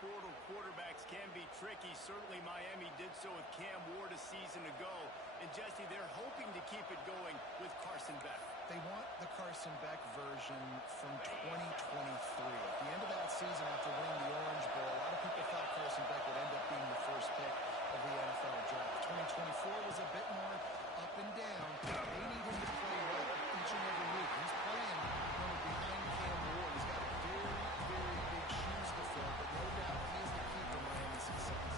portal quarterbacks can be tricky. Certainly Miami did so with Cam Ward a season ago. And Jesse, they're hoping to keep it going with Carson Beck. They want the Carson Beck version from 2023. At the end of that season, after winning the Orange Bowl, a lot of people thought Carson Beck would end up being the first pick of the NFL draft. 2024 was a bit more up and down. They need him to play well each and every week. He's playing behind Cam Ward. He's got very, very big shoes to fill, but no doubt he is the key for Miami's success.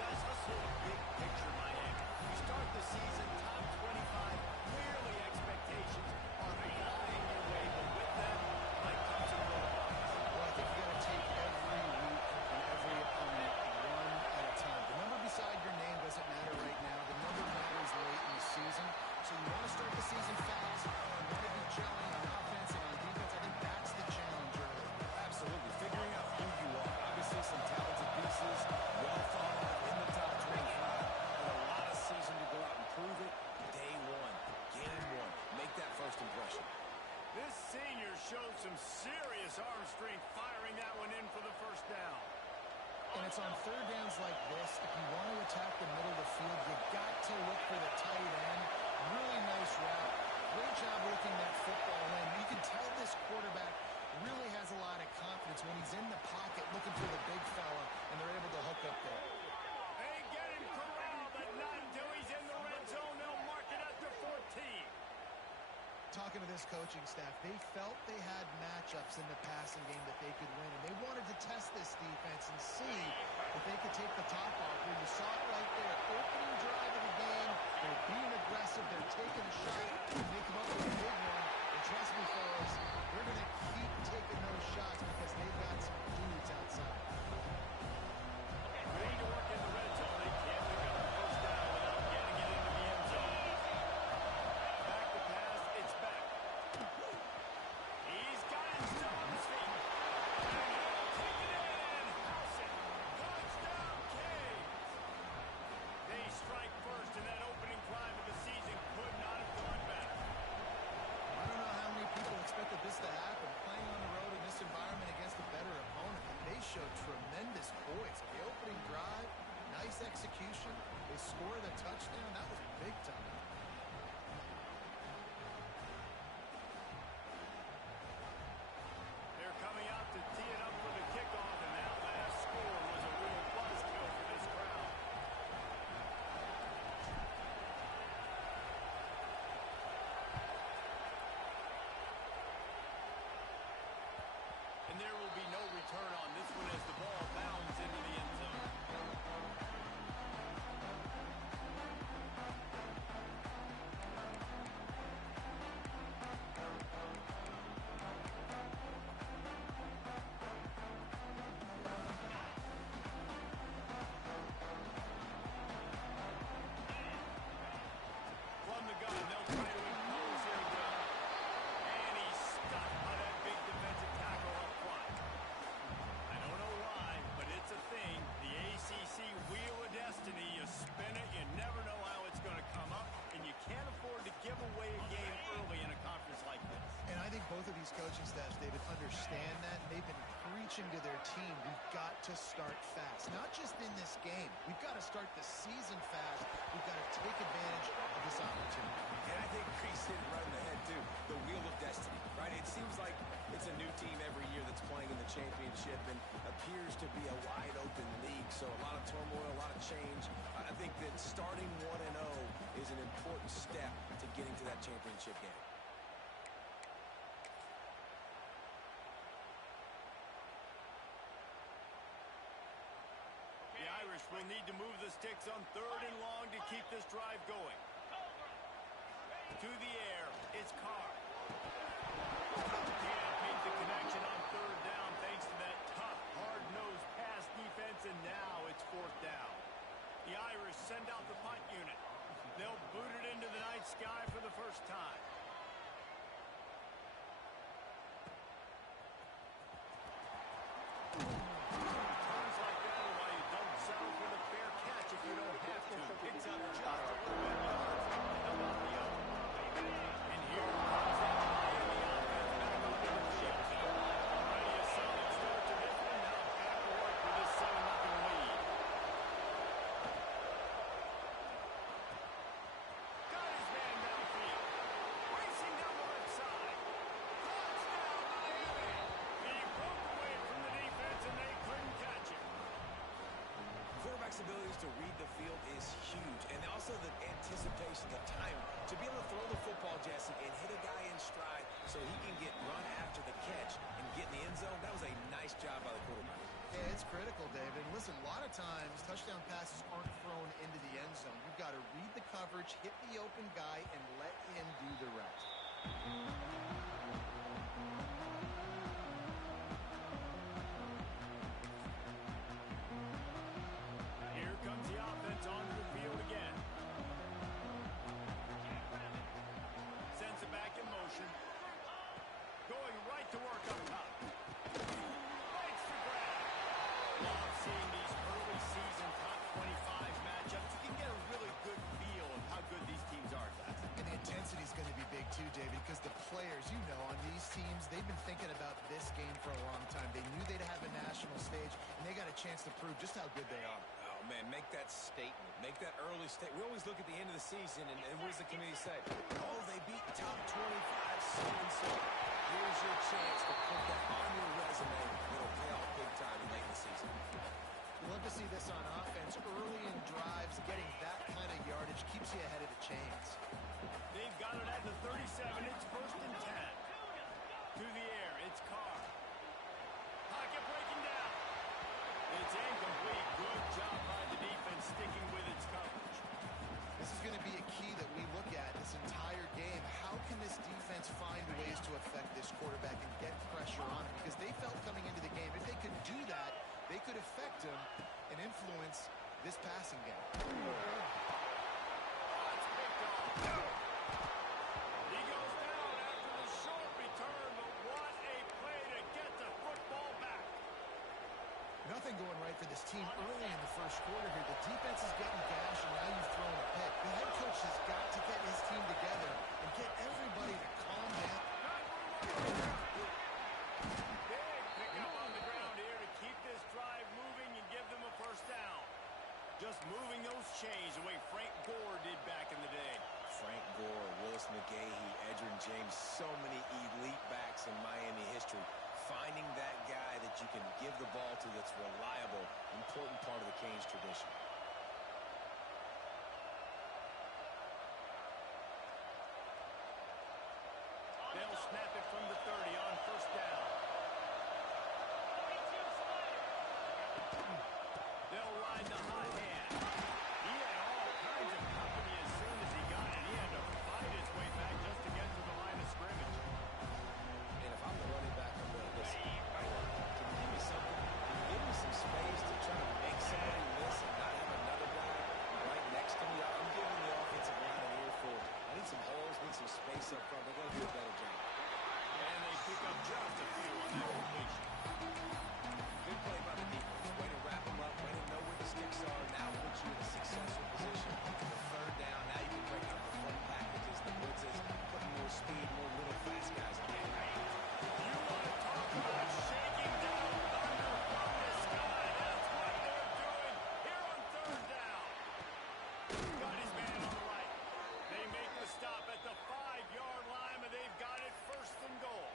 Guys, let's look at big picture Miami. We start the season top 25. Clearly expectations are flying your way, but with them might come some roadblocks. Well, I think you got to take every week and every opponent one at a time. The number beside your name doesn't matter right now. The number matters late in the season. So you want to start the season fast. You want to be gelling on offense and on defense. I think that's the challenge early. Absolutely. Figuring out who you are. Obviously some talented pieces, well thought out in the top 25. But a lot of season to go out and prove it. Day one, game one. Make that first impression. This senior showed some serious arm strength firing that one in for the first down. And it's on third downs like this. If you want to attack the middle of the field, you got to look for the tight end. Really nice route. Great job working that football in. You can tell this quarterback really has a lot of confidence when he's in the pocket looking for the big fella, and they're able to hook up there. They get him corralled, but not until he's in the red zone. They'll mark it up to 14. Talking to this coaching staff, they felt they had matchups in the passing game that they could win, and they wanted to test this defense and see if they could take the top off. When you saw it right there, opening drive of the game, they're being aggressive, they're taking a shot, and they come up with a big one. And trust me, fellas, they're going to keep taking those shots because they've got some dudes outside. Going to work in the red zone. They can't pick up the first down without getting it into the end zone. Back to pass, it's back. He's got it still on his feet. And he'll take it in and house it. Touchdown, Canes. They strike first, and that opening drive of the season could not have gone better. I don't know how many people expected this to happen. Playing on the road in this environment against a better opponent, and they showed tremendous poise. The opening drive, nice execution. They scored a touchdown. That was big time. They're coming out to tee it up for the kickoff, and that last score was a real buzzkill for this crowd. And there will be no return on this one as the ball bounds into the end zone. From the gun, they'll try to impose their will. And he's stuck by that big defensive tackle up front. I don't know why, but it's a thing. The ACC Wheel of Destiny, you spin it, you never know how it's going to come up, and you can't afford to give away a game early in a conference like this. And I think both of these coaching staffs, David, understand that. They've been preaching to their team, we've got to start fast. Not just in this game. We've got to start the season fast. We've got to take advantage of this opportunity. And I think Chris hit it right in the head, too. The Wheel of Destiny, right? It seems like it's a new team every year that's playing in the championship and appears to be a wide-open league. So a lot of turmoil, a lot of change. I think that starting 1-0 is an important step to getting to that championship game. The Irish will need to move the sticks on third and long to keep this drive going. To the air, it's Carr. Can't make the connection on third down thanks to that tough, hard-nosed pass defense, and now it's fourth down. The Irish send out the punt unit. They'll boot it into the night sky for the first time. Turns like that are why you don't settle for the fair catch if you don't have to. Picks up just a little bit yards. How about the other? And here comes that Miami offense back up in the field. Already a solid start to this one. Now back to work with abilities to read the field is huge. And also the anticipation, the time to be able to throw the football, Jesse, and hit a guy in stride so he can get run after the catch and get in the end zone. That was a nice job by the quarterback. Yeah, it's critical, David. And listen, a lot of times touchdown passes aren't thrown into the end zone. You've got to read the coverage, hit the open guy, and let him do the rest. Here comes the offense onto the field again. Sends it back in motion. Going right to work up top. Breaks the grab. Love seeing these early season top 25 matchups. You can get a really good feel of how good these teams are, guys. And the intensity is going to be big too, David, because the players, you know, on these teams, they've been thinking about this game for a long time. They knew they'd have a national stage, and they got a chance to prove just how good they are. Oh, man, make that statement. Make that early statement. We always look at the end of the season, and what does the committee say? Oh, they beat top 25 so-and-so. Here's your chance to put that on your resume. It'll pay off big time late in the season. We'll love to see this on offense. Early in drives, getting that kind of yardage keeps you ahead of the chains. They've got it at the 37. It's 1st and 10. To the air, it's Carr. Pocket breaking down. It's incomplete. Good job by the defense sticking with its coverage. This is going to be a key that we look at this entire game. How can this defense find ways to affect this quarterback and get pressure on him? Because they felt coming into the game, if they could do that, they could affect him and influence this passing game. He goes down after the short return, but what a play to get the football back. Nothing going right for this team early in the first quarter here. The defense is getting gashed, and now you've thrown a pick. The head coach has got to get his team together and get everybody to calm down. Big pickup on the ground here to keep this drive moving and give them a first down. Just moving those chains the way Frank Gore did back in the day. Frank Gore, Willis McGahee, Edgerrin James, so many elite backs in Miami history. Finding that guy that you can give the ball to that's reliable, important part of the Canes tradition. They'll snap it from the 30 on 1st down. They'll ride the hot hand. He had all kinds of company as soon as he got it. He had to fight his way back just to get to the line of scrimmage. And if I'm the running back, I'm going to listen. Can you give me something? Can you give me some space to try to make somebody miss and not have another guy right next to me? I'm giving the offensive line an earful. I need some holes, need some space up front. They're going to do a better job. And they pick up just a few on that completion. Good play by the defense. Way to wrap them up. Way to know where the sticks are. Now puts you in a successful position. The 3rd down. Now you can break out the front packages, the blitzes, put more speed, more little fast guys in the game. You want to talk about shaking down thunder from the sky. That's what they're doing here on 3rd down. Got his man on the right. They make the stop at the 5-yard line, but they've got it 1st and goal.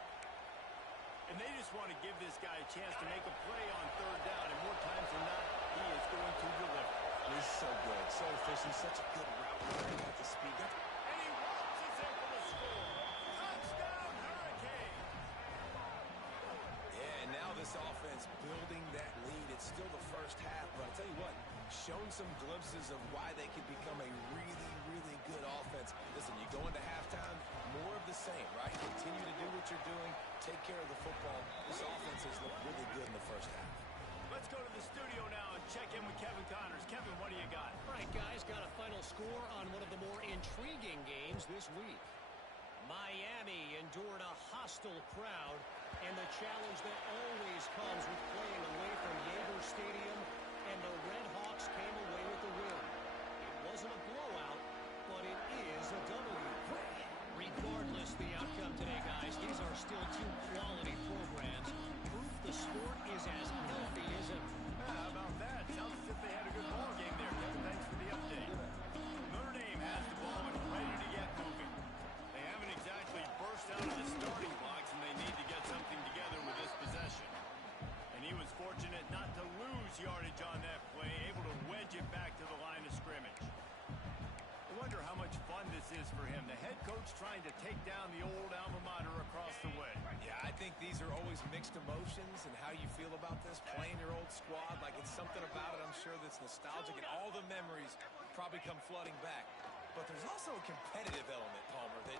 And they just want to give this guy a chance to make a play on 3rd down, and more times than not, he is going to deliver. He's so good, so efficient, such a good route runner. Got the speed. And he walks us in for the score. Touchdown, Hurricane! Yeah, and now this offense building that lead. It's still the first half, but I'll tell you what, shown some glimpses of why they could become a really, really good offense. Listen, you go into halftime, more of the same, right? Continue to do what you're doing, take care of the football. This offense has looked really good in the first half. Let's go to the studio now and check in with Kevin Connors. Kevin, what do you got? All right, guys, got a final score on one of the more intriguing games this week. Miami endured a hostile crowd and the challenge that always comes with playing away from Yager Stadium, and the Red Hawks came away with the win. It wasn't a blowout, but it is a W. Regardless the outcome today, guys, these are still two quality programs. Proof the sport is as healthy as ever. How about that? Sounds as if they had a good ball game there, Kevin. Thanks for the update. Notre Dame has the ball and ready to get moving. They haven't exactly burst out of the starting blocks, and they need to get something together with this possession. And he was fortunate not to lose yardage on that play, able to wedge it mixed emotions and how you feel about this, playing your old squad. Like, it's something about it, I'm sure, that's nostalgic, and all the memories probably come flooding back. But there's also a competitive element, Palmer, that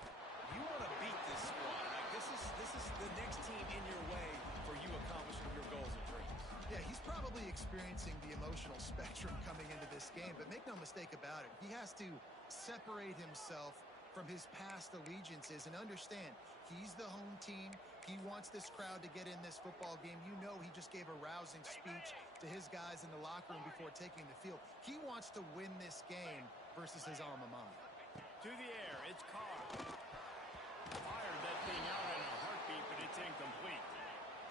you want to beat this squad. Like, this is the next team in your way for you accomplishing your goals and dreams. Yeah, he's probably experiencing the emotional spectrum coming into this game, but make no mistake about it. He has to separate himself from his past allegiances and understand he's the home team. He wants this crowd to get in this football game. You know, he just gave a rousing speech to his guys in the locker room before taking the field. He wants to win this game versus his alma mater. To the air, it's Carr. Fired that thing out in a heartbeat, but it's incomplete.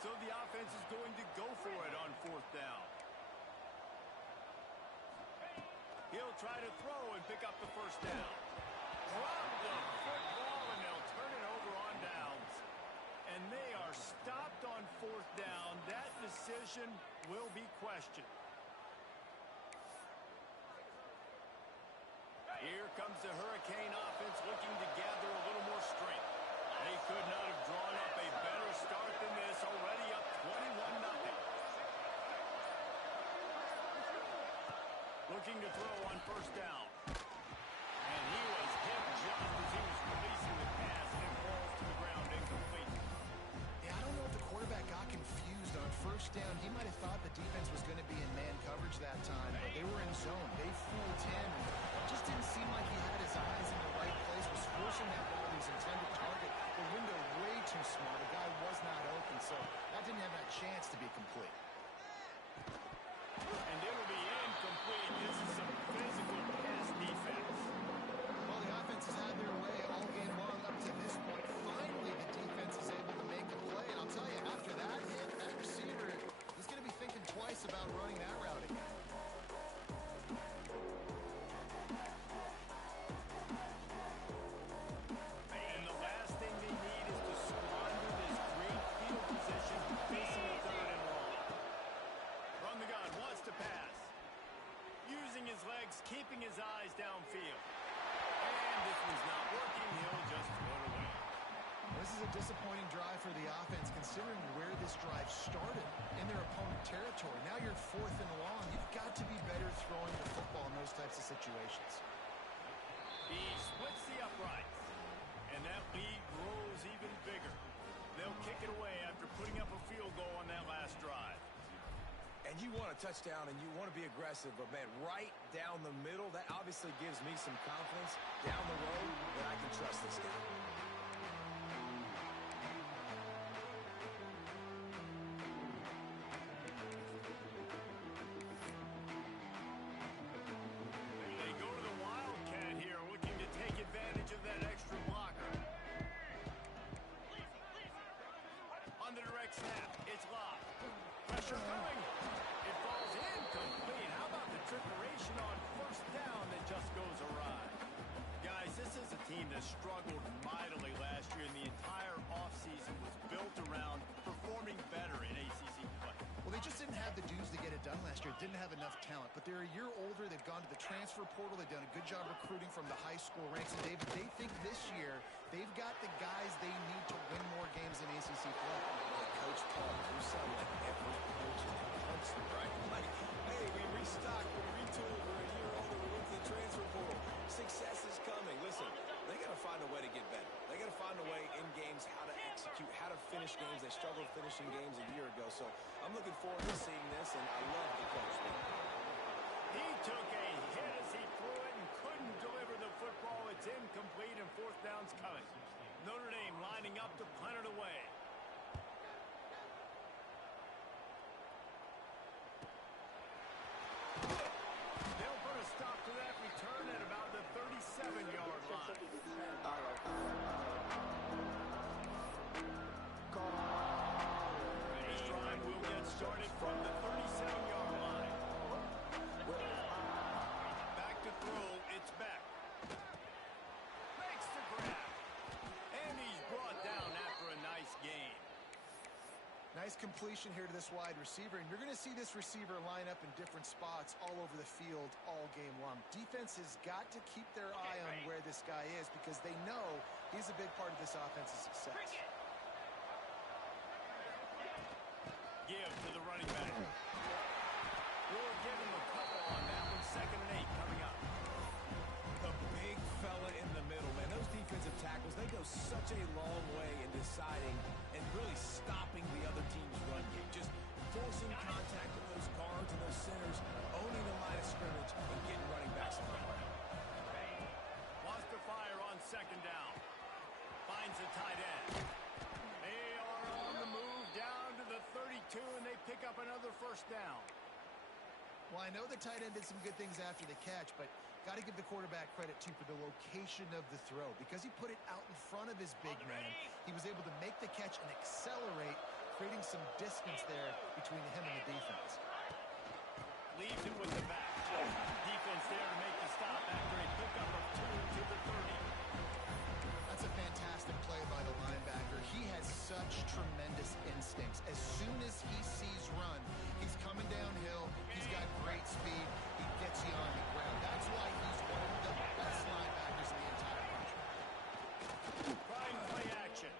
So the offense is going to go for it on 4th down. He'll try to throw and pick up the 1st down. Drop the football, and they'll turn it over on downs. And they are stopped on 4th down. That decision will be questioned. Here comes the Hurricane offense looking to gather a little more strength. They could not have drawn up a better start than this, already up 21-0. Looking to throw on 1st down. And he was hit just as he was releasing the pass, and it falls to the ground incomplete. Yeah, I don't know if the quarterback got confused on 1st down. He might have thought the defense was going to be in man coverage that time, but they were in zone. They fooled him. It just didn't seem like he had his eyes in the right place, was forcing that ball to his intended target. The window way too small. The guy was not open, so that didn't have that chance to be complete. And it'll be incomplete. This is some physical pass defense. Well, the offense has had their way all game long up to this point. Finally, the defense is able to make a play. And I'll tell you, after that hit, that receiver is going to be thinking twice about running that route again. And the last thing they need is to squander this great field position facing a 3rd and long. From the gun, wants to pass. Using his legs, keeping his eyes downfield. And this one's not working. He'll just throw it away. This is a disappointing drive for the offense, considering where this drive started in their opponent territory. Now you're 4th and long. You've got to be better throwing the football in those types of situations. He splits the uprights. And that lead grows even bigger. They'll kick it away after putting up a field goal on that last drive. And you want a touchdown and you want to be aggressive, but man, right down the middle, that obviously gives me some confidence down the road that I can trust this guy. They go to the Wildcat here, looking to take advantage of that extra blocker. On the direct snap, it's locked. Pressure coming. It falls incomplete. How about the trickeration on 1st down that just goes awry? Guys, this is a team that struggled mightily last year, and the entire offseason was built around performing better in ACC play. Well, they just didn't have the dudes to get it done last year. Didn't have enough talent, but they're a year older. They've gone to the transfer portal. They've done a good job recruiting from the high school ranks. And David, they think this year they've got the guys they need to win more games in ACC play. Like Coach Paul, who sound like every coach in the country, right? Like, hey, we restocked, we retooled, we're a year older, we went to the transfer portal. Success is coming. Listen, they got to find a way to get better. They got to find a way in games how to execute, how to finish games. They struggled finishing games a year ago. So I'm looking forward to seeing this, and I love the coach. He took a hit as he threw it and couldn't deliver the football. It's incomplete, and 4th down's coming. Notre Dame lining up to punt it away. They'll put a stop to that return at about the 37-yard line. This drive will get started from the 37-yard line. Back to throw, it's Beck. Makes the grab. And he's brought down after a nice gain. Nice completion here to this wide receiver, and you're going to see this receiver line up in different spots all over the field all game long. Defense has got to keep their eye on where this guy is because they know he's a big part of this offense's success. give to the running back. We'll give him a couple on that one. 2nd and 8 coming up. The big fella in the middle, man. Those defensive tackles, they go such a long way in deciding and really stopping the other team's run game. Just forcing contact with those guards and those centers, owning the line of scrimmage, and getting running backs on the ground. Wants to fire on 2nd down. Finds a tight end. They are on the move down to the 32, and they pick up another 1st down. Well, I know the tight end did some good things after the catch, but got to give the quarterback credit, too, for the location of the throw. Because he put it out in front of his big man, he was able to make the catch and accelerate, creating some distance there between him and the defense. Leaves it with the back. Defense there to make the stop after a pickup of 2 to the 30. That's a fantastic play by the linebacker. He has such tremendous instincts. As soon as he sees run, he's coming downhill. He's got great speed. He gets you on the ground. That's why he's one of the best linebackers in the entire country. Trying play action.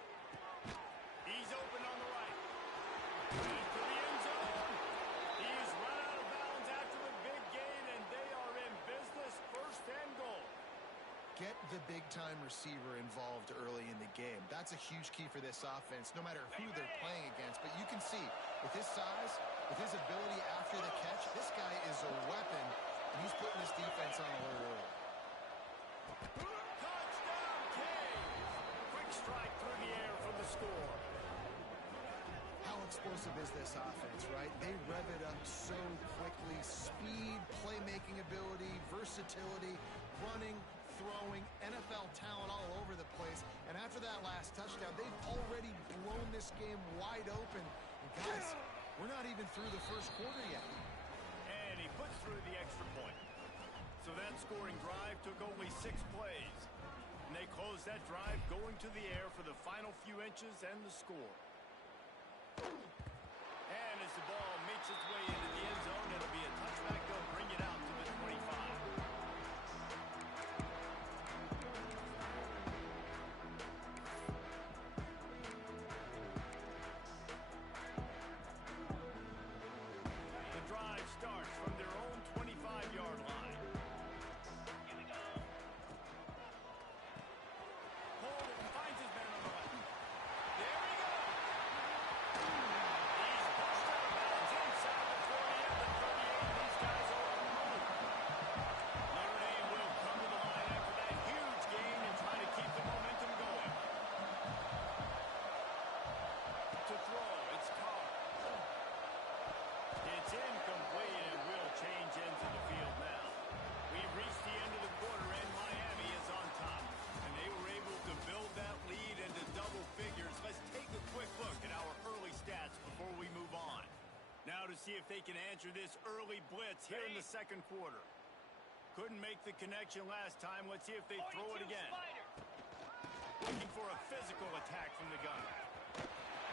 He's open on the right. Into the end zone. He is run out of bounds after the big gain, and they are in business. 1st and goal. Get the big-time receiver involved early in the game. That's a huge key for this offense, no matter who they're playing against. But you can see, with his size, with his ability after the catch, this guy is a weapon, and he's putting his defense on alert early. Touchdown, Kings! Quick strike through the air for the score. How explosive is this offense, right? They rev it up so quickly. Speed, playmaking ability, versatility, running, throwing, NFL talent all over the place. And after that last touchdown, they've already blown this game wide open. And guys, we're not even through the 1st quarter yet. And he puts through the extra point. So that scoring drive took only 6 plays. And they close that drive going to the air for the final few inches and the score. And as the ball makes its way into the end zone, it'll be a touchback. They'll bring it out to the 25. The drive starts from their own 25-yard line. Hold it and finds his man on the left. There he goes. He's pushed out of bounds inside the 40 and the 38. These guys are on the move. Notre Dame will come to the line after that huge gain and try to keep the momentum going. To throw, it's Carr. It's incomplete and will change ends of the field now. We've reached the end of the quarter and Miami is on top. And they were able to build that lead into double figures. Let's take a quick look at our early stats before we move on. Now to see if they can answer this early blitz here in the 2nd quarter. Couldn't make the connection last time. Let's see if they throw it again. Looking for a physical attack from the gunner.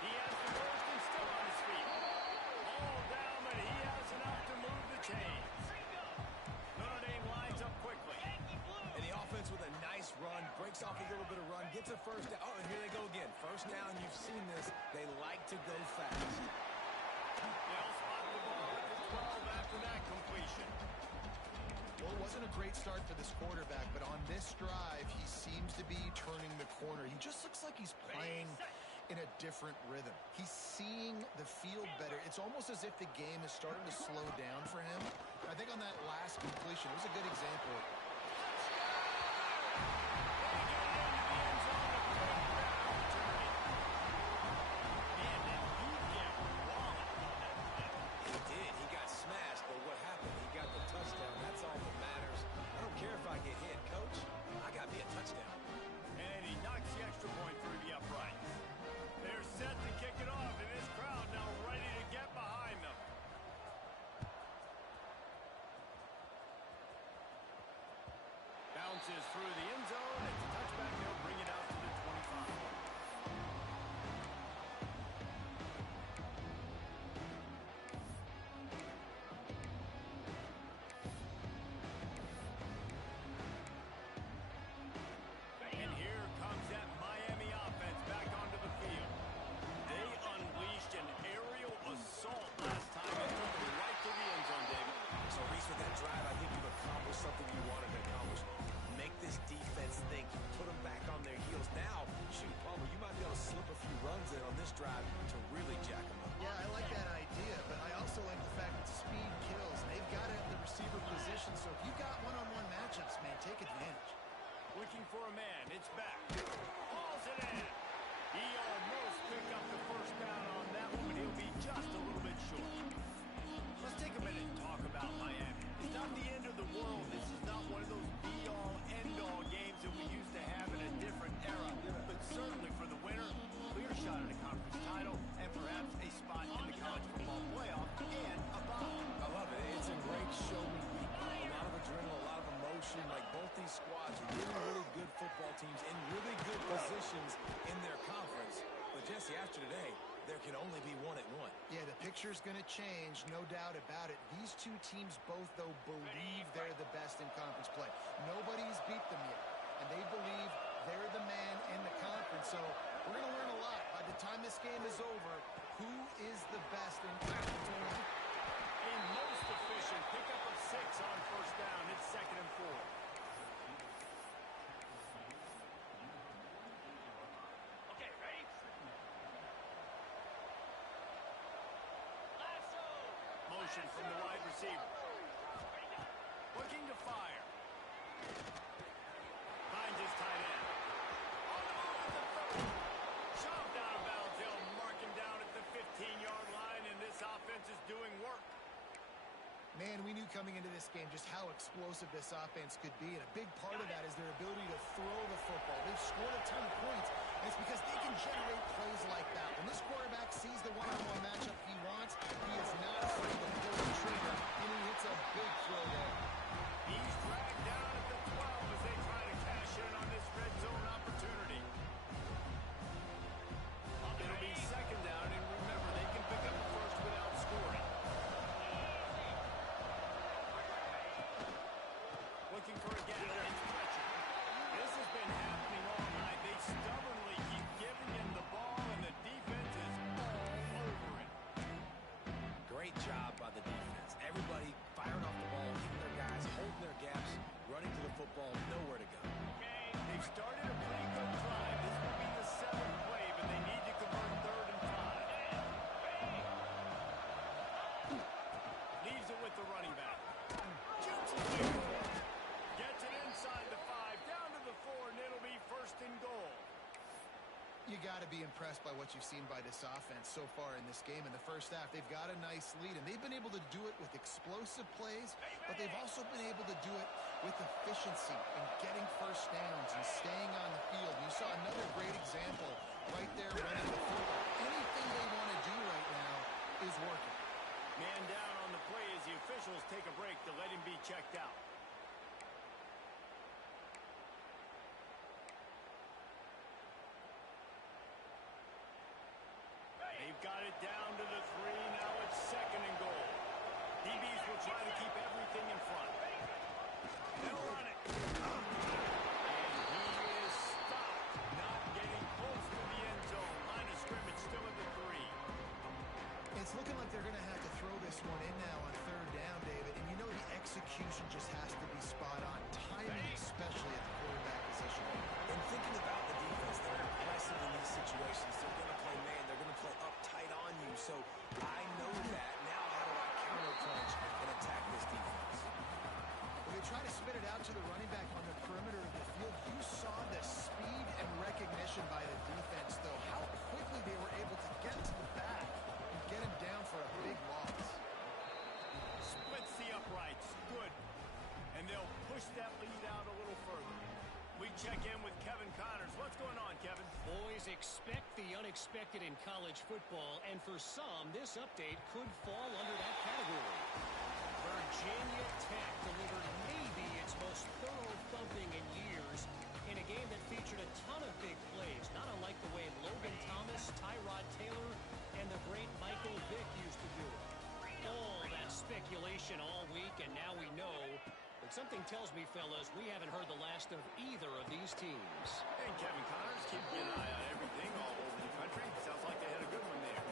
He has the burst and still on his feet. All down, but he has enough to move the chains. Notre Dame lines up quickly. And the offense with a nice run, breaks off a little bit of run, gets a 1st down. Oh, and here they go again. 1st down, you've seen this. They like to go fast. They'll spot the ball at the 12 after that completion. Well, it wasn't a great start for this quarterback, but on this drive, he seems to be turning the corner. He just looks like he's playing in a different rhythm. He's seeing the field better. It's almost as if the game is starting to slow down for him. I think on that last completion, it was a good example. He did. He got smashed, but what happened? He got the touchdown. That's all that matters. I don't care if I get hit, coach. I got me a touchdown. And he knocks the extra point through the upright. They're set to kick it off, and this crowd now ready to get behind them. Bounces through the end zone. It's a touchback. They'll bring it out to the 25. And here comes that Miami offense back onto the field. They unleashed an aerial assault after today, there can only be one at one. Yeah, the picture's going to change, no doubt about it. These two teams both, though, believe they're the best in conference play. Nobody's beat them yet, and they believe they're the man in the conference. So we're going to learn a lot. By the time this game is over, who is the best in conference play? A most efficient pickup of 6 on first down. It's 2nd and 4. Okay, ready? Motion from the wide receiver. Looking to fire. Finds his tight end. On the move at the 30. Shoved out of bounds. They'll mark him down at the 15-yard line, and this offense is doing work. Man, we knew coming into this game just how explosive this offense could be, and a big part of that is their ability to throw the football. They've scored a ton of points, and it's because they can generate plays like that. When this quarterback sees the one-on-one matchup he wants, he is not afraid to pull the trigger, and he hits a big throw there. He's dragged down at the 12 as they try to cash in on this red zone opportunity. It'll be 2nd down, and remember, they can pick up first without scoring. Looking for a gap. It's pressure. This has been happening all night. They stubbornly keep giving him the ball, and the defense is all over it. Great job by the defense. Everybody firing off the ball, hitting their guys, holding their gaps, running to the football, nowhere to go. They've started a pretty good drive. This will be the 7th play, but they need to convert 3rd and 5. Leaves it with the running back. Shoots it clear. Gets it inside the 5, down to the 4, and it'll be 1st and goal. You got to be impressed by what you've seen by this offense so far in this game. In the first half, they've got a nice lead, and they've been able to do it with explosive plays, but they've also been able to do it with efficiency and getting first downs and staying on the field. You saw another great example right there running the football. Anything they want to do right now is working. Man down on the play as the officials take a break to let him be checked out. They've got it down to the 3. Now it's 2nd and goal. DBs will try to keep everything in front. They'll run it. And he is stopped. Not getting close to the end zone. Line of scrimmage still at the 3. It's looking like they're going to have to throw this one in now on 3rd down, David. And you know the execution just has to be spot on. Timing, especially at the quarterback position. And thinking about the defense, they're aggressive in these situations. They're going to play man. They're going to play up tight on you. So I know that. Now how do I counterpunch and attack this defense? When they try to spit it out to the running back on the perimeter of the field, you saw the speed and recognition by the defense, though. How quickly they were able to get to the back and get him down for a big loss. Splits the uprights. Good. And they'll push that lead out a little further. We check in with Kevin Connors. What's going on, Kevin? Boys, expect the unexpected in college football, and for some, this update could fall under that category. Virginia Tech delivered maybe its most thorough thumping in years in a game that featured a ton of big plays, not unlike the way Logan Thomas, Tyrod Taylor, and the great Michael Vick used to do it. All that speculation all week, and now we know. But something tells me, fellas, we haven't heard the last of either of these teams. And Kevin Connors keeping an eye on everything all over the country. Sounds like they had a good one there.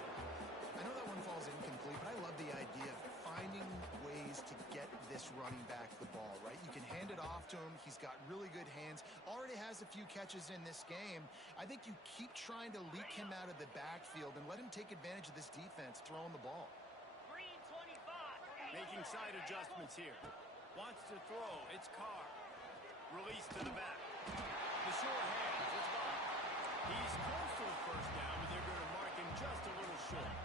I know that one falls incomplete, but I love the idea of finding ways to get this running back the ball, right? You can hand it off to him. He's got really good hands. Already has a few catches in this game. I think you keep trying to leak him out of the backfield and let him take advantage of this defense throwing the ball. Making side adjustments here. Wants to throw. It's Carr. Release to the back. The sure hands. It's Bob. He's close to the first down, but they're going to mark him just a little short.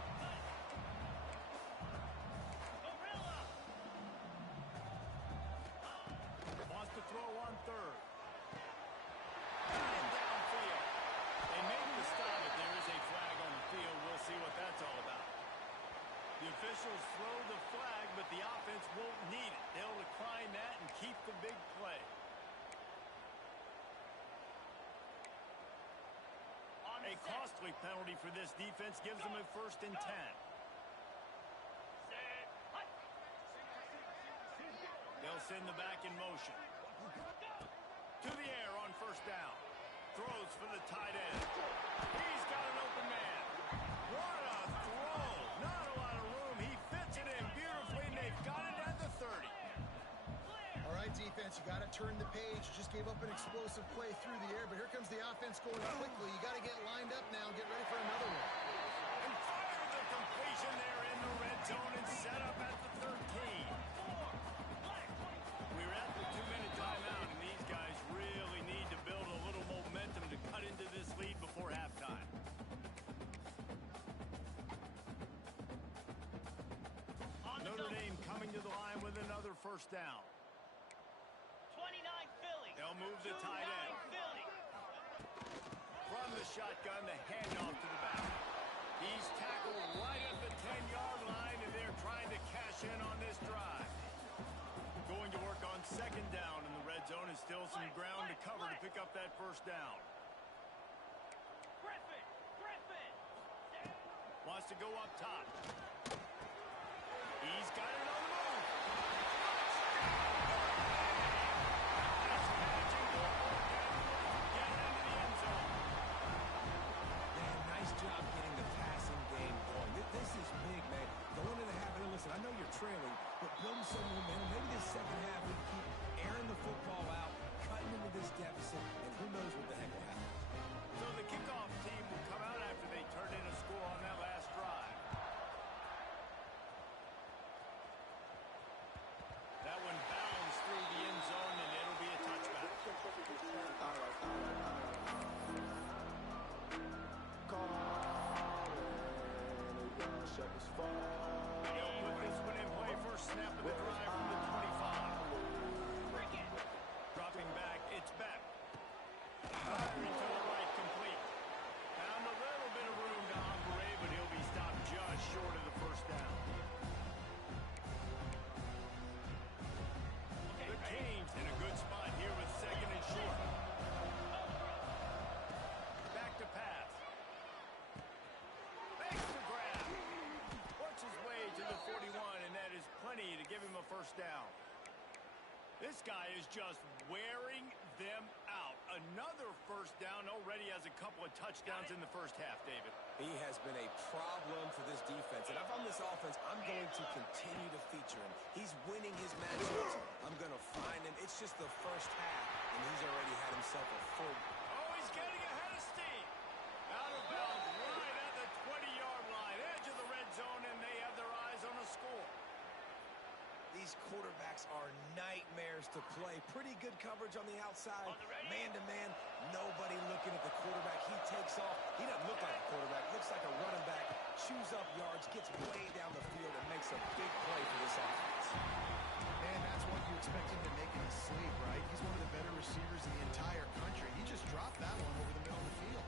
Wants to throw on 3rd. And downfield. They make the stop, but there is a flag on the field. We'll see what that's all about. The officials throw the flag, but the offense won't need it. They'll decline that and keep the big play. A a costly penalty for this defense. Gives them a 1st and 10. They'll send the back in motion. To the air on 1st down. Throws for the tight end. He's got an open man. What a throw. Not a lot of room. He fits it in beautifully, and they've got it at the 30. All right, defense, you got to turn the page. You just gave up an explosive play through the air, but here comes the offense going quickly. You got to get lined up now and get ready for another one. And fire the completion there in the red zone and set up at the 13. We're at the 2-minute timeout, and these guys really need to build a little momentum to cut into this lead before halftime. Notre Dame coming to the line with another 1st down. 29 Philly. They'll move the tight end. Philly. From the shotgun, the handoff to the back. He's tackled right at the 10-yard line, and they're trying to cash in on this drive. Going to work on 2nd down in the red zone, and still some ground to cover to pick up that 1st down. Griffin. Wants to go up top. He's got it on the move. That's catching the ball. Get into the end zone. Man, nice job getting the passing game going. This is big, man. Going into the half, and listen, I know you're trailing, but building some momentum. Maybe this 2nd half we can keep airing the football out, cutting into this deficit, and who knows what the heck will happen. So the kickoff team will come out after they turn in a score on that last drive. That one bounds through the end zone, and it'll be a touchback. He'll put this one in play. First snap of the drive from the 25. Dropping back, it's back. Firing to the right, complete. Found a little bit of room to operate, but he'll be stopped just short of the 1st down. The Canes in a good spot here with 2nd and short. Back to pass. Makes the grab. Works his way to the 41, and that is plenty to give him a 1st down. This guy is just wearing them out. Another 1st down, already has a couple of touchdowns in the 1st half, David. He has been a problem for this defense. And if I'm this offense, I'm going to continue to feature him. He's winning his matchups. I'm going to find him. It's just the 1st half, and he's already had himself a full... Oh, he's getting ahead of steam. Out of bounds right at the 20-yard line. Edge of the red zone, and they have their eyes on a score. These quarterbacks are nightmares to play. Pretty good coverage on the outside. Man-to-man, nobody looking at the quarterback. He takes off. He doesn't look like a quarterback. Looks like a running back. Chews up yards, gets way down the field, and makes a big play for this offense. Man, that's what you expect him to make in his sleep, right? He's one of the better receivers in the entire country. He just dropped that one over the middle of the field.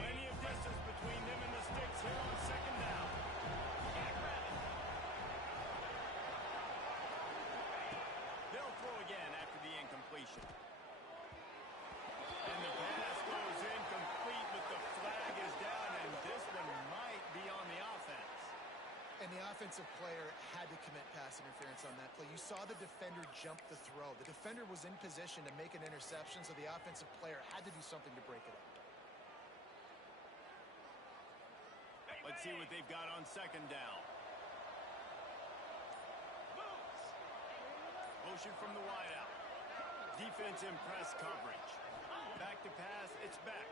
Plenty of distance between them and the sticks here on 2nd down. They'll throw again after the incompletion. And the pass goes incomplete, but the flag is down, and this one might be on the offense. And the offensive player had to commit pass interference on that play. You saw the defender jump the throw. The defender was in position to make an interception, so the offensive player had to do something to break it up. Let's see what they've got on 2nd down. Motion from the wideout. Defense in press coverage. Back to pass, it's back.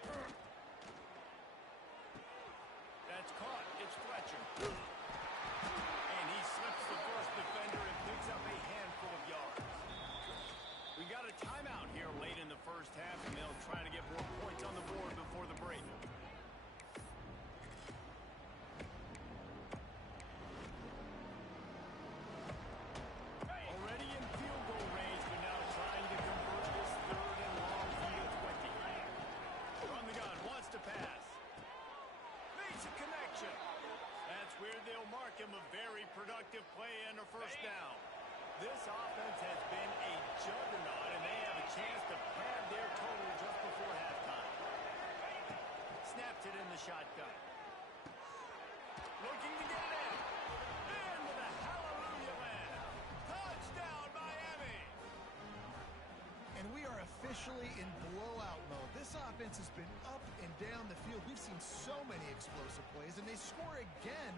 That's caught, it's Fletcher. And he slips the first defender and picks up a handful of yards. We got a timeout here late in the 1st half, and they'll try to get more points on the board before the break. Already in field goal range, but now trying to convert this 3rd and long field 20. On the gun, wants to pass. Makes a connection. That's where they'll mark him a very productive play and a 1st down. shotgun. Looking to get it in. In with a hallelujah land. Touchdown, Miami. And we are officially in blowout mode. This offense has been up and down the field. We've seen so many explosive plays, and they score again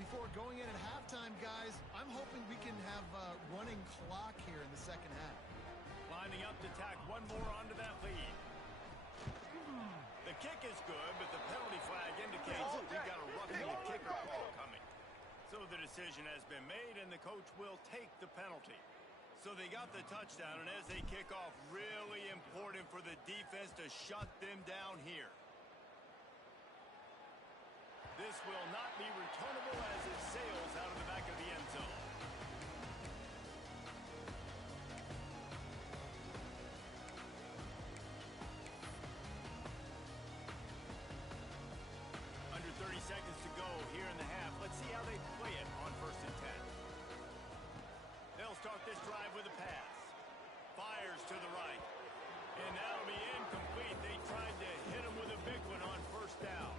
before going in at halftime, guys. I'm hoping we can have a running clock here in the second half. Lining up to tack one more onto that lead. The kick is good, but the penalty flag indicates that we've got a roughing the kicker call coming. So the decision has been made, and the coach will take the penalty. So they got the touchdown, and as they kick off, really important for the defense to shut them down here. This will not be returnable as it sails out of the back of the end zone. Under 30 seconds to go here in the half. Let's see how they play it on 1st and 10. They'll start this drive with a pass. Fires to the right. And that'll be incomplete. They tried to hit him with a big one on 1st down.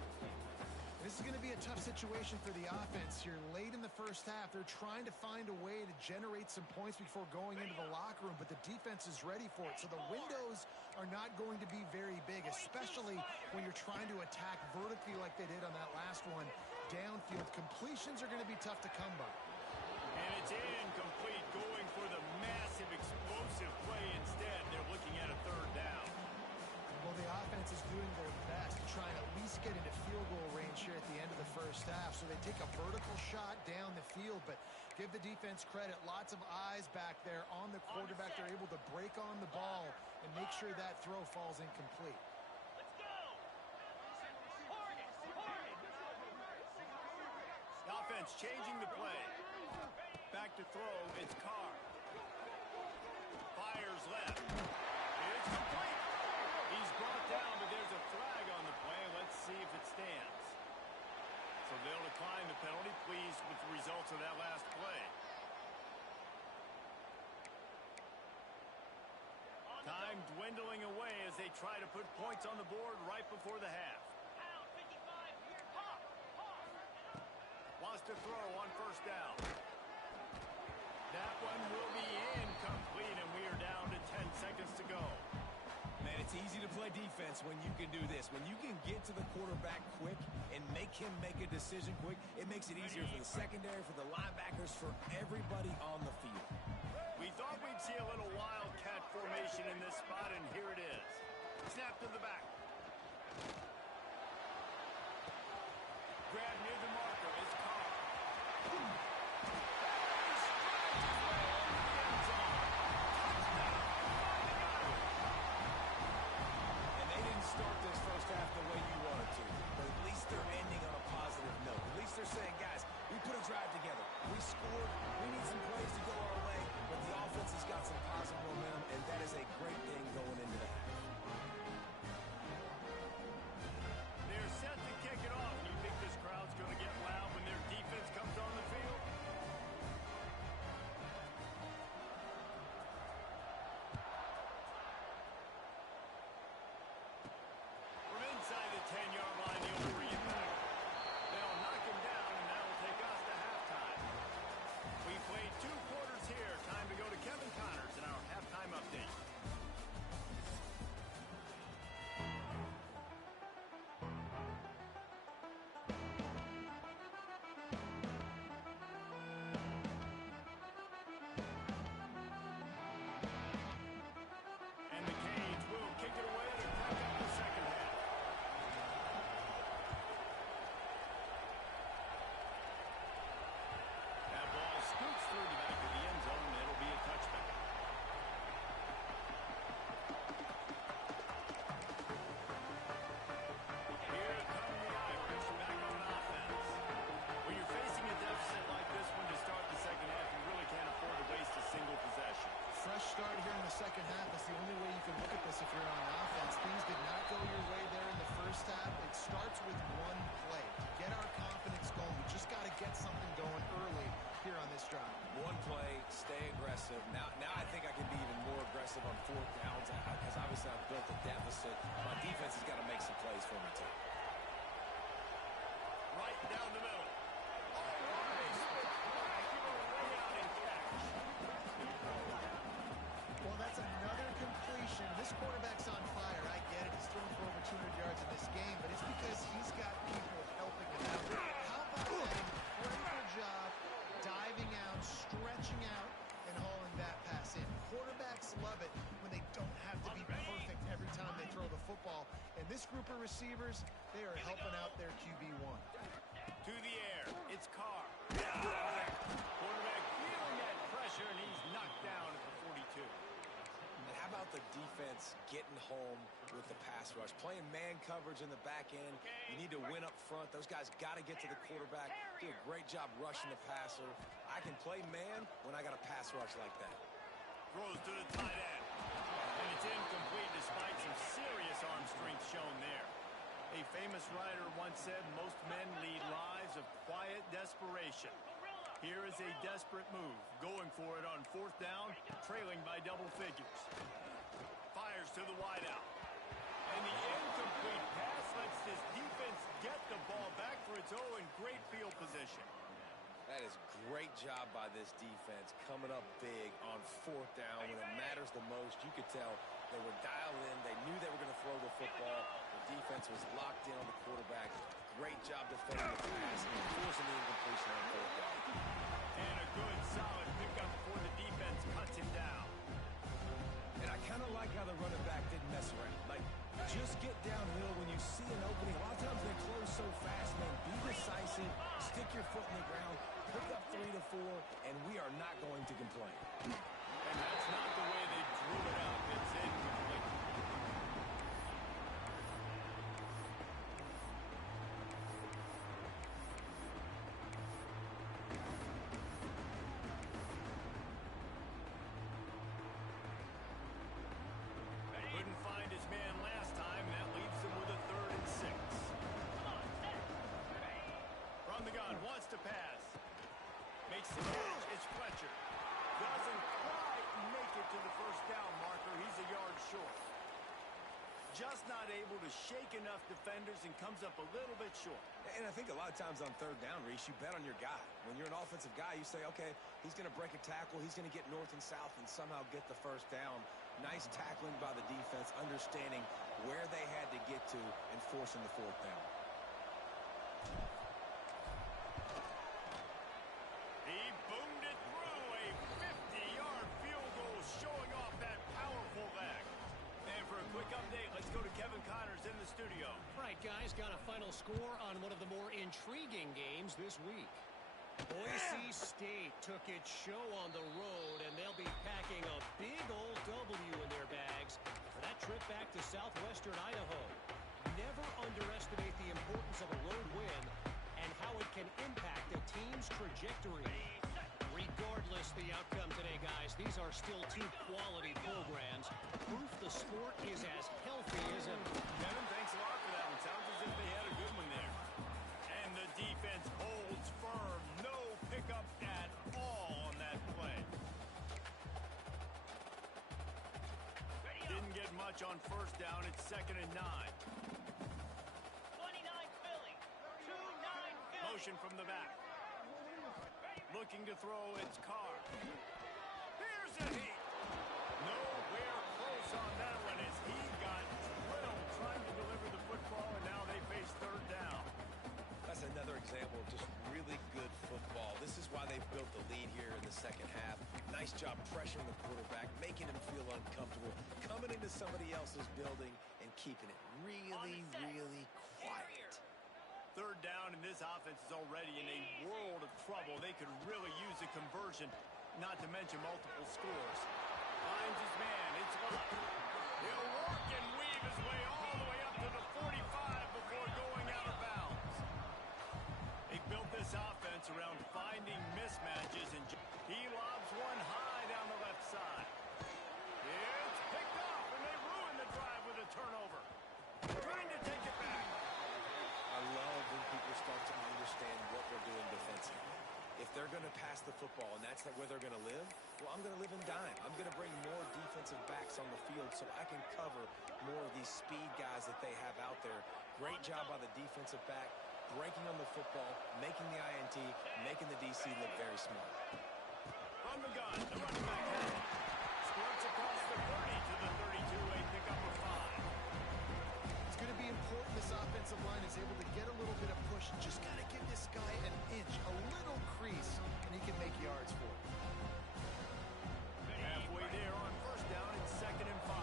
This is going to be a tough situation for the offense here. Late in the first half, they're trying to find a way to generate some points before going into the locker room, but the defense is ready for it. So the windows are not going to be very big, especially when you're trying to attack vertically like they did on that last one. Downfield completions are going to be tough to come by. And it's incomplete, going for the massive explosive play instead. They're looking at a 3rd down. Well, the offense is doing their best to try and at least get into field goal range here at the end of the first half. So they take a vertical shot down the field, but give the defense credit. Lots of eyes back there on the quarterback. They're able to break on the ball and make sure that throw falls incomplete. Let's go. The offense changing the play. Back to throw, it's Carr. Fires left. It's complete. He's brought down, but there's a flag on the play. Let's see if it stands. So they'll decline the penalty. Pleased with the results of that last play. Time dwindling away as they try to put points on the board right before the half. Pound 55 here. Pop. Wants to throw on 1st down. That one will be incomplete, and we are down to 10 seconds to go. Man, it's easy to play defense when you can do this. When you can get to the quarterback quick and make him make a decision quick, it makes it easier for the secondary, for the linebackers, for everybody on the field. We thought we'd see a little wildcat formation in this spot, and here it is. Snap to the back. Grab near the marker. It's Carr. Start this first half the way you wanted to, but at least they're ending on a positive note. At least they're saying, guys, we put a drive together. We scored. We need some plays to go our way, but the offense has got some positive momentum, and that is a great thing going into the half. They're set to kick it off. You think this crowd's going to get loud when their defense comes on the field? Inside the 10-yard line, he'll bring it back. They'll knock him down, and that'll take us to halftime. We played 2 quarters here. Time to go to Kevin Connors in our halftime update. And the Canes will kick it away to crack up the second half. That ball scoots through the back of the end zone, and it'll be a touchback. Here come the Irish back on offense. When you're facing a deficit like this one to start the second half, you really can't afford to waste a single possession. Fresh start here in the second half. That's the only way you can look at this if you're on offense. Things did not go your way there in the first half. It starts with one play. To get our confidence going, we just got to get something going early here on this drive. One play, stay aggressive. Now I think I can be even more aggressive on 4th downs because obviously I've built a deficit. My defense has got to make some plays for me too. football. And this group of receivers, they are helping out their QB1. To the air, it's Carr. Quarterback feeling that pressure, and he's knocked down at the 42. And how about the defense getting home with the pass rush? Playing man coverage in the back end. You need to win up front. Those guys got to get to the quarterback. Do a great job rushing the passer. I can play man when I got a pass rush like that. Throws to the tight end. And it's incomplete despite some serious arm strength shown there. A famous writer once said most men lead lives of quiet desperation. Here is a desperate move, going for it on 4th down, trailing by double figures. Fires to the wideout. And the incomplete pass lets this defense get the ball back for its own great field position. That is great job by this defense, coming up big on 4th down when it matters the most. You could tell they were dialed in. They knew they were going to throw the football. The defense was locked in on the quarterback. Great job defending the pass and forcing the incompletion on 4th down. And a good, solid pickup before the defense cuts him down. And I kind of like how the running back didn't mess around. Like, just get downhill when you see an opening. A lot of times they close so fast, man. Be decisive. Stick your foot in the ground. Pick up 3 to 4, and we are not going to complain. And that's not the way they drew it up. It's incomplete. Couldn't find his man last time. That leaves him with a 3rd and 6. From the gun, wants to pass. Makes the catch. It's Fletcher. Doesn't quite make it to the 1st down marker. He's a yard short. Just not able to shake enough defenders and comes up a little bit short. And I think a lot of times on 3rd down, Reese, you bet on your guy. When you're an offensive guy, you say, okay, he's going to break a tackle. He's going to get north and south and somehow get the 1st down. Nice tackling by the defense, understanding where they had to get to and forcing the 4th down. He boomed it through a 50-yard field goal, showing off that powerful leg. And for a quick update, let's go to Kevin Connors in the studio. All right, guys, got a final score on one of the more intriguing games this week. Boise State took its show on the road, and they'll be packing a big old W in their bags for that trip back to southwestern Idaho. Never underestimate the importance of a road win and how it can impact a team's trajectory. Regardless the outcome today, guys, these are still 2 quality programs. Proof the sport is as healthy as ever. Kevin, thanks a lot for that one. Sounds as if they had a good one there. And the defense holds firm. No pickup at all on that play. Didn't get much on 1st down. It's 2nd and 9. 29 Philly. 2-9 Philly. Motion from the back. Looking to throw, it's Carr. Here's a heat. Nowhere close on that one as he got drilled trying to deliver the football, and now they face 3rd down. That's another example of just really good football. This is why they've built the lead here in the 2nd half. Nice job pressuring the quarterback, making him feel uncomfortable, coming into somebody else's building and keeping it really, really quiet. 3rd down, and this offense is already in a world of trouble. They could really use a conversion, not to mention multiple scores. Finds his man. It's Love. He'll work and weave his way all the way up to the 45 before going out of bounds. They built this offense around finding mismatches, and he lobs one high down the left side. It's picked off, and they ruin the drive with a turnover. Trying to take it back. I love when people start to understand what we're doing defensively. If they're going to pass the football and that's where they're going to live, well, I'm going to live in dime. I'm going to bring more defensive backs on the field so I can cover more of these speed guys that they have out there. Great job by the defensive back, breaking on the football, making the INT, making the DC look very smart. From the gun, the running back has it. Squirts across the 30 to the 32, a pickup of 5. It's going to be important this offensive line is able to get a little bit of push. Just got to give this guy an inch, a little crease, and he can make yards for it. Halfway there on 1st down, it's 2nd and 5.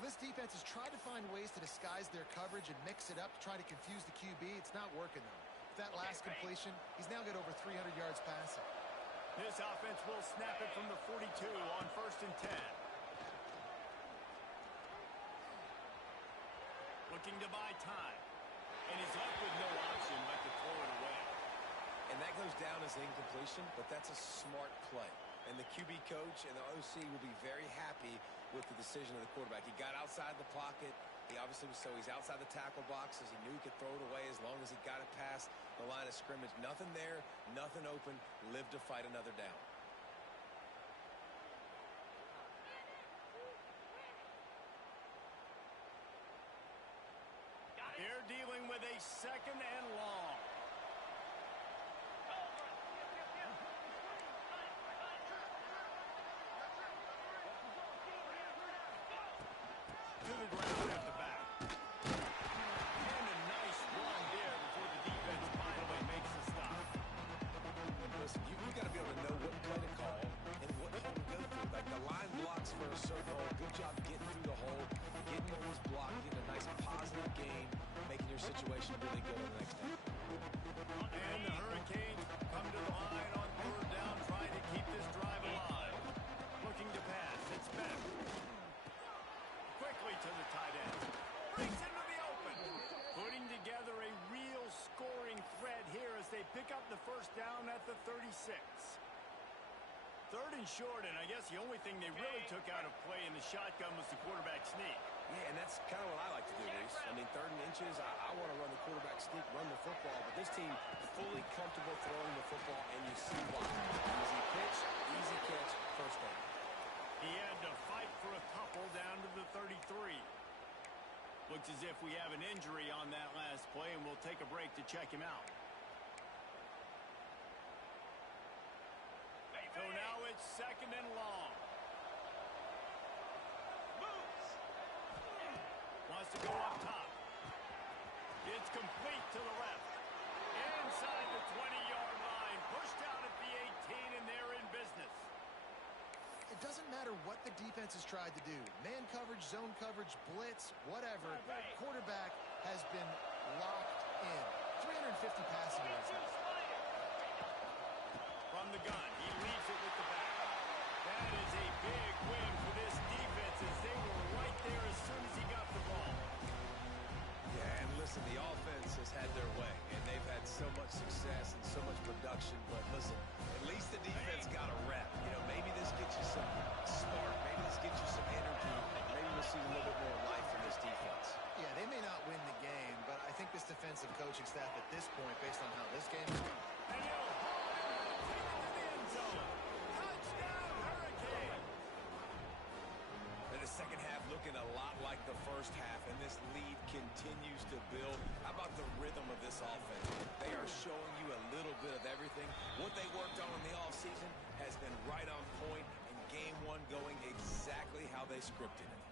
Well, this defense has tried to find ways to disguise their coverage and mix it up to try to confuse the QB. It's not working, though. With that last completion, he's now got over 300 yards passing. This offense will snap it from the 42 on 1st and 10. Looking to buy time. And he's left with no option but to throw it away. And that goes down as an incompletion, but that's a smart play. And the QB coach and the OC will be very happy with the decision of the quarterback. He got outside the pocket. He obviously was he's outside the tackle boxes. He knew he could throw it away as long as he got it past the line of scrimmage. Nothing there, nothing open. Live to fight another down. They're dealing with a 2nd and long. To the ground at the back. And a nice run there before the defense finally makes the stop. Listen, you got to be able to know what play to call and what hole to go through. Like the line blocks for a certain hole. Good job getting through the hole, getting what was blocked, getting a nice positive gain, making your situation really good on the next time. And the Hurricanes come to the line on 3rd down, trying to keep this drive alive. Looking to pass. It's Beck. Quickly to the tight end. Breaks into the open. Putting together a real scoring threat here as they pick up the 1st down at the 36. 3rd and short, and I guess the only thing they really took out of play in the shotgun was the quarterback sneak. Yeah, and that's kind of what I like to do, Reese. I mean, 3rd and inches, I want to run the quarterback sneak, run the football, but this team fully comfortable throwing the football, and you see why. Easy pitch, easy catch, 1st down. He had to fight for a couple down to the 33. Looks as if we have an injury on that last play, and we'll take a break to check him out. So now it's 2nd and long. Wants to go up top. It's complete to the left. Inside the 20-yard line. Pushed out at the 18, and they're in business. It doesn't matter what the defense has tried to do. Man coverage, zone coverage, blitz, whatever. Quarterback has been locked in. 350 passing yards. From the gun, he leaves it with the back. That is a big win for this defense as they were right there as soon as he got the ball. Yeah, and listen, the offense has had their way, and they've had so much success and so much production. But listen, at least the defense got a rep. You know, maybe this gets you some spark. Maybe this gets you some energy. Maybe we'll see a little bit more life from this defense. Yeah, they may not win the game, but I think this defensive coaching staff at this point, based on how this game is going, And he'll haul it out, take it to the end zone. Touchdown, Hurricane! And the second half looking a lot like the first half, and this lead continues to build. How about the rhythm of this offense? They are showing you a little bit of everything. What they worked on in the offseason has been right on point, and game 1 going exactly how they scripted it.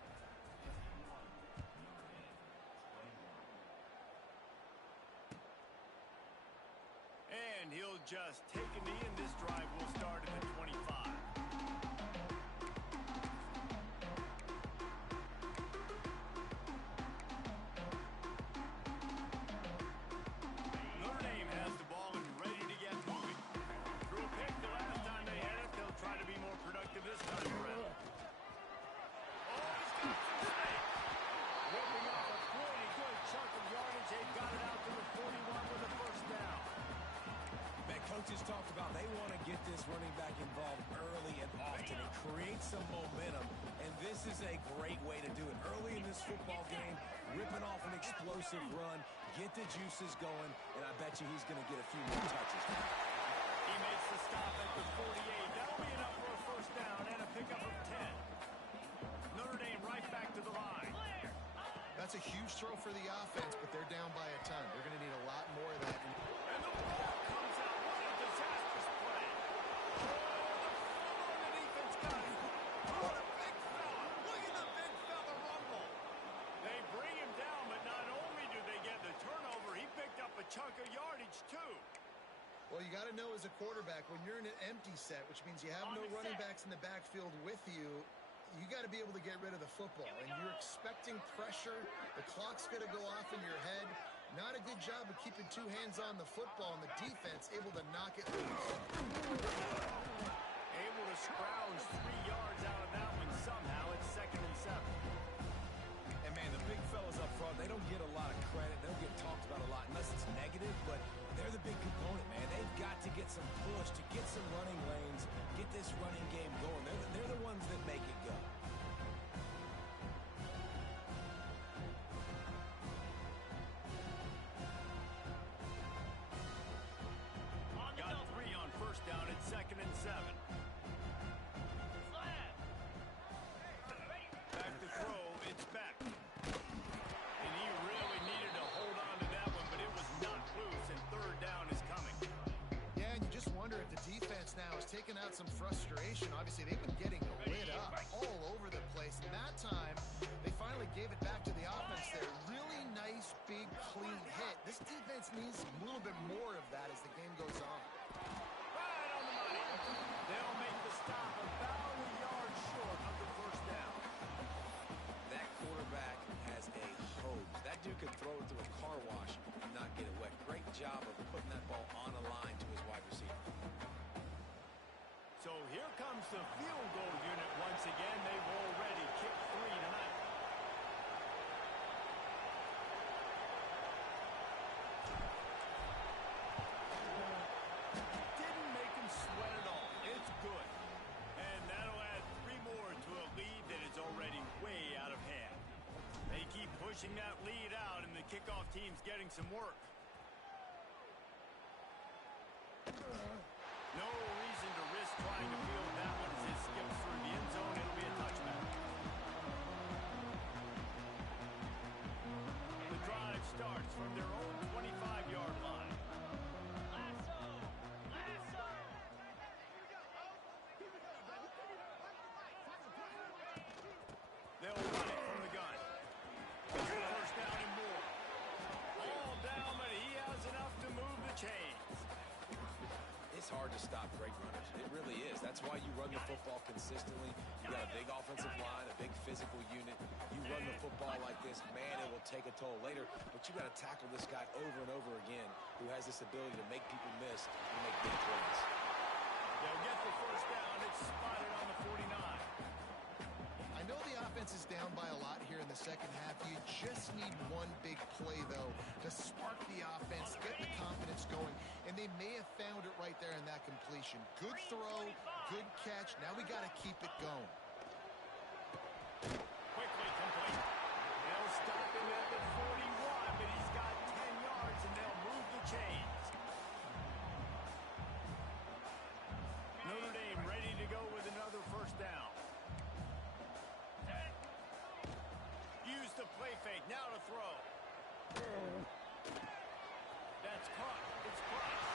And he'll just take a knee, and this drive will start at the 25. Notre Dame has the ball and ready to get moving. Threw a pick the last time they had it. They'll try to be more productive this time around. Oh, he's got some space. Whipping off a pretty good chunk of yardage. They've got it out to the 41 with a 1st down. Man, coaches talked about they want to get this running back involved early and often and create some momentum, and this is a great way to do it. Early in this football game, ripping off an explosive run, get the juices going, and I bet you he's going to get a few more touches. He makes the stop at the 48. That'll be enough for a 1st down and a pickup of 10. Notre Dame right back to the line. that's a huge throw for the offense, but they're down by a ton. They're going to need a lot more of that. And the ball comes out. What a disastrous play. Oh, the fumble on the defense got him. Oh, the big fella. Look at the big fella rumble. They bring him down, but not only do they get the turnover, he picked up a chunk of yardage, too. Well, you got to know as a quarterback, when you're in an empty set, which means you have no running backs in the backfield with you, you got to be able to get rid of the football, and you're expecting pressure. The clock's going to go off in your head. Not a good job of keeping two hands on the football, and the defense able to knock it loose. Able to scrounge 3 yards out of that one somehow. It's 2nd and 7. And, man, the big fellas up front, they don't get a lot of credit. They don't get talked about a lot unless it's negative, but they're the big component, man. They've got to get some push, to get some running lanes, get this running game going. They're the ones that make it go. Got 3 on 1st down. It's 2nd and 7. Back to throw. It's back. And he really needed to hold on to that one, but it was not loose, and 3rd down is coming. Yeah, and you just wonder if the defense now is taking out some frustration. Obviously, they've been getting lit up all over the place. And that time, they finally gave it back to the offense there. Really nice, big, clean hit. This defense needs a little bit more of that as the game goes on. Right on the money. They'll make the stop about a yard short of the 1st down. That quarterback has a hose. That dude could throw it through a car wash and not get it wet. Great job of putting that ball on a line to his wide receiver. So here comes the field goal unit once again. They've already kicked 3 tonight. Didn't make him sweat at all. It's good. And that'll add 3 more to a lead that is already way out of hand. They keep pushing that lead out, and the kickoff team's getting some work. No reason to risk trying to field that one as it skips through the end zone. It'll be a touchback. The drive starts from their own 25-yard line. They'll run it from the gun. 1st down and more. All down, but he has enough to move the chains. It's hard to stop great runners. It really is. That's why you run the football consistently. You got a big offensive line, a big physical unit. You run the football like this, man, it will take a toll later. But you got to tackle this guy over and over again who has this ability to make people miss and make big plays. They'll get the 1st down. It's spotted on the 49. I know the offense is down by a lot here in the 2nd half. You just need one big play, though, to spark the offense, get the confidence going, and they may have found it right there in that completion. Good throw, good catch. Now we got to keep it going. Quickly complete. They'll stop him at the 41, but he's got 10 yards, and they'll move the chains. Notre Dame ready to go with another 1st down. Use the play fake. Now to throw. That's caught. It's Price.